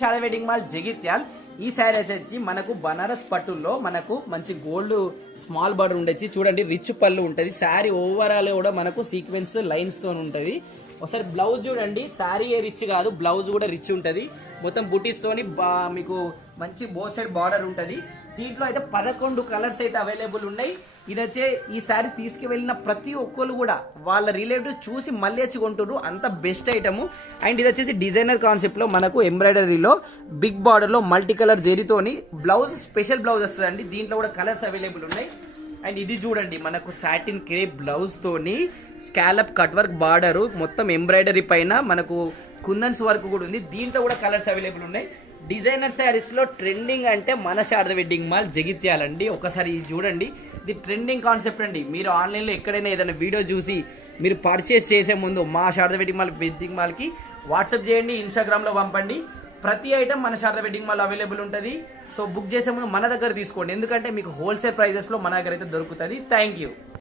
Sharada wedding mall Jagtial. ఈ శారీస్ వచ్చి మనకు బనారస్ పట్టుల్లో మనకు మంచి గోల్డ్ స్మాల్ బార్డర్ ఉండొచ్చి చూడండి, రిచ్ పళ్ళు ఉంటది. శారీ ఓవరాల్ కూడా మనకు సీక్వెన్స్ లైన్స్ తో ఉంటది. ఒకసారి బ్లౌజ్ చూడండి, శారీ రిచ్ కాదు, బ్లౌజ్ కూడా రిచ్ ఉంటది. మొత్తం బుటీస్ తోని మీకు మంచి బోత్ సైడ్ బార్డర్ ఉంటది. దీంట్లో అయితే 11 కలర్స్ అయితే అవైలబుల్ ఉన్నాయి. ఇది వచ్చే ఈ శారీ తీసుకువెళ్ళిన ప్రతి ఒక్కరు కూడా వాళ్ళ రిలేటివ్ చూసి మళ్ళీ వచ్చి కొంటున్నారు, అంత బెస్ట్ ఐటమ్. అండ్ ఇది వచ్చేసి డిజైనర్ కాన్సెప్ట్ లో మనకు ఎంబ్రాయిడరీలో బిగ్ బార్డర్ లో మల్టీ కలర్ జెరీతోని బ్లౌజ్ స్పెషల్ బ్లౌజ్ వస్తుందండి. దీంట్లో కూడా కలర్స్ అవైలబుల్ ఉన్నాయి. అండ్ ఇది చూడండి, మనకు సాటిన్ క్రేప్ బ్లౌజ్ తోని స్కాలప్ కట్ వర్క్ బార్డర్ మొత్తం ఎంబ్రాయిడరీ పైన మనకు కుందన్స్ వర్క్ కూడా ఉంది. దీంట్లో కూడా కలర్స్ అవైలబుల్ ఉన్నాయి. డిజైనర్ శారీస్ లో ట్రెండింగ్ అంటే మన శారద వెడ్డింగ్ మాల్ జగిత్యాలండి. ఒకసారి చూడండి, ఇది ట్రెండింగ్ కాన్సెప్ట్ అండి. మీరు ఆన్లైన్ లో ఎక్కడైనా ఏదైనా వీడియో చూసి మీరు పర్చేస్ చేసే ముందు మా శారద వెడ్డింగ్ మాల్ కి వాట్సాప్ చేయండి, ఇన్స్టాగ్రామ్ లో పంపండి. ప్రతి ఐటమ్ మన శారద వెడ్డింగ్ మాల్ అవైలబుల్ ఉంటుంది. సో బుక్ చేసే ముందు మన దగ్గర తీసుకోండి, ఎందుకంటే మీకు హోల్సేల్ ప్రైజెస్ లో మన దగ్గర అయితే దొరుకుతుంది. Thank you.